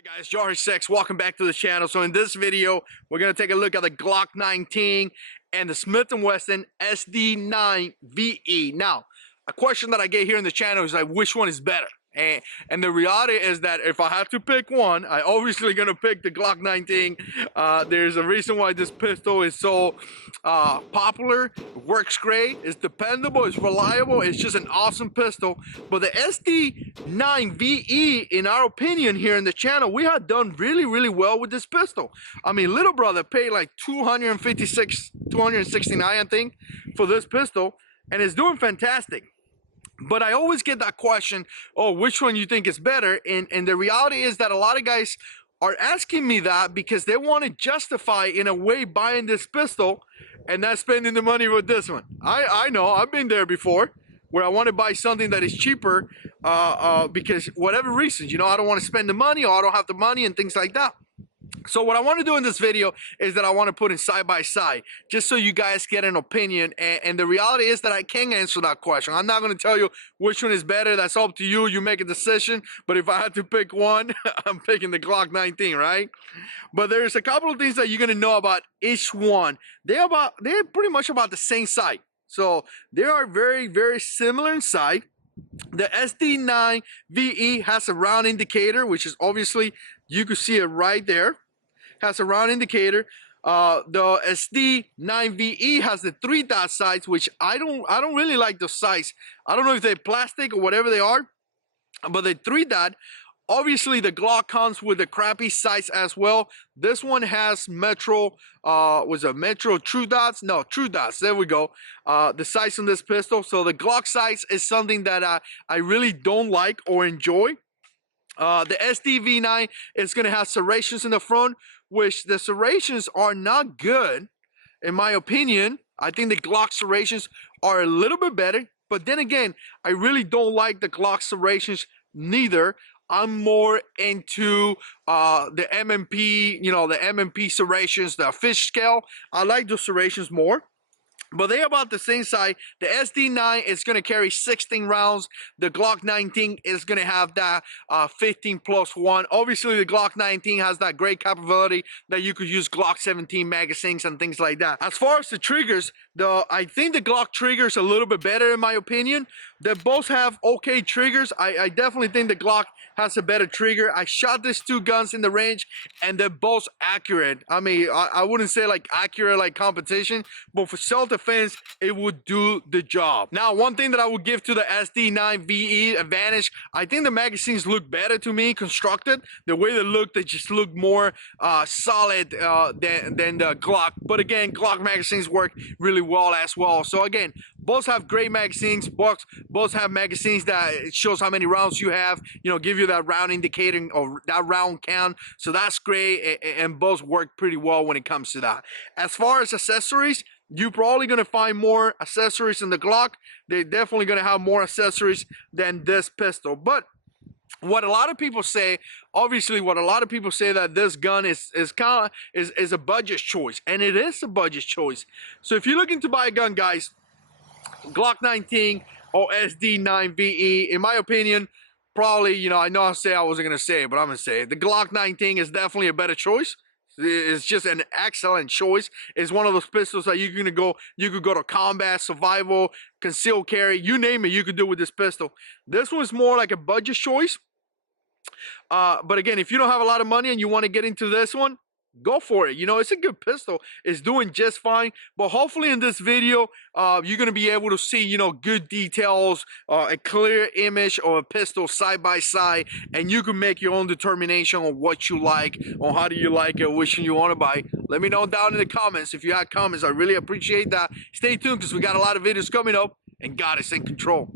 Hi guys, JH6, welcome back to the channel. So in this video, we're going to take a look at the Glock 19 and the Smith & Wesson SD9VE. Now, a question that I get here in the channel is like, which one is better? And the reality is that if I have to pick one, I obviously gonna pick the Glock 19. There's a reason why this pistol is so popular. It works great, it's dependable, it's reliable, it's just an awesome pistol. But the SD9VE, in our opinion here in the channel, we have done really well with this pistol. I mean, little brother paid like $256, $269 I think for this pistol, and it's doing fantastic. But I always get that question, oh, which one you think is better? And the reality is that a lot of guys are asking me that because they want to justify, in a way, buying this pistol and not spending the money with this one. I know, I've been there before, where I want to buy something that is cheaper because whatever reasons, you know, I don't want to spend the money or I don't have the money and things like that. So what I want to do in this video is that I want to put it side by side, just so you guys get an opinion. And the reality is that I can't answer that question. I'm not going to tell you which one is better. That's up to you. You make a decision. But if I had to pick one, I'm picking the Glock 19, right? But there's a couple of things that you're going to know about each one. They're pretty much about the same size. So they are very similar in size. The SD9VE has a round indicator, which is obviously, you can see it right there, has a round indicator. The SD9VE has the 3-dot sights, which I don't really like the sights. I don't know if they're plastic or whatever they are, but the 3-dot. Obviously, the Glock comes with the crappy sights as well. This one has Metro, was it Metro True Dots? No, True Dots, there we go. The sights on this pistol. So the Glock sights is something that I really don't like or enjoy. The SD9 is going to have serrations in the front, which the serrations are not good, in my opinion. I think the Glock serrations are a little bit better. But then again, I really don't like the Glock serrations neither. I'm more into the MMP, you know, the MMP serrations, the fish scale. I like those serrations more. But they're about the same size. The SD9 is going to carry 16 rounds. The Glock 19 is going to have that 15+1. Obviously, the Glock 19 has that great capability that you could use Glock 17 magazines and things like that. As far as the triggers, I think the Glock trigger is a little bit better in my opinion. They both have okay triggers. I definitely think the Glock has a better trigger. I shot these two guns in the range and they're both accurate. I mean, I wouldn't say like accurate like competition, but for self-defense, it would do the job. Now, one thing that I would give to the SD9VE advantage, I think the magazines look better to me, constructed. The way they look, they just look more solid than the Glock. But again, Glock magazines work really well as well. So again, both have great magazines. Both have magazines that it shows how many rounds you have, you know, give you that round indicator or that round count. So that's great, and both work pretty well when it comes to that. As far as accessories, you're probably going to find more accessories in the Glock. They're definitely going to have more accessories than this pistol. But what a lot of people say, obviously, what a lot of people say that this gun is a budget choice, and it is a budget choice. So if you're looking to buy a gun, guys, Glock 19 or SD9VE, in my opinion, probably, you know, I know I wasn't going to say it, but I'm going to say it. The Glock 19 is definitely a better choice. It's just an excellent choice. It's one of those pistols that you could go to combat, survival, concealed carry, you name it, you could do with this pistol. This one's more like a budget choice. But again, if you don't have a lot of money and you want to get into this one, go for it. You know, it's a good pistol. It's doing just fine. But hopefully in this video, you're going to be able to see, you know, good details, a clear image of a pistol side by side, and you can make your own determination on what you like, on how do you like it, which you want to buy. Let me know down in the comments. If you have comments, I really appreciate that. Stay tuned because we got a lot of videos coming up, and God is in control.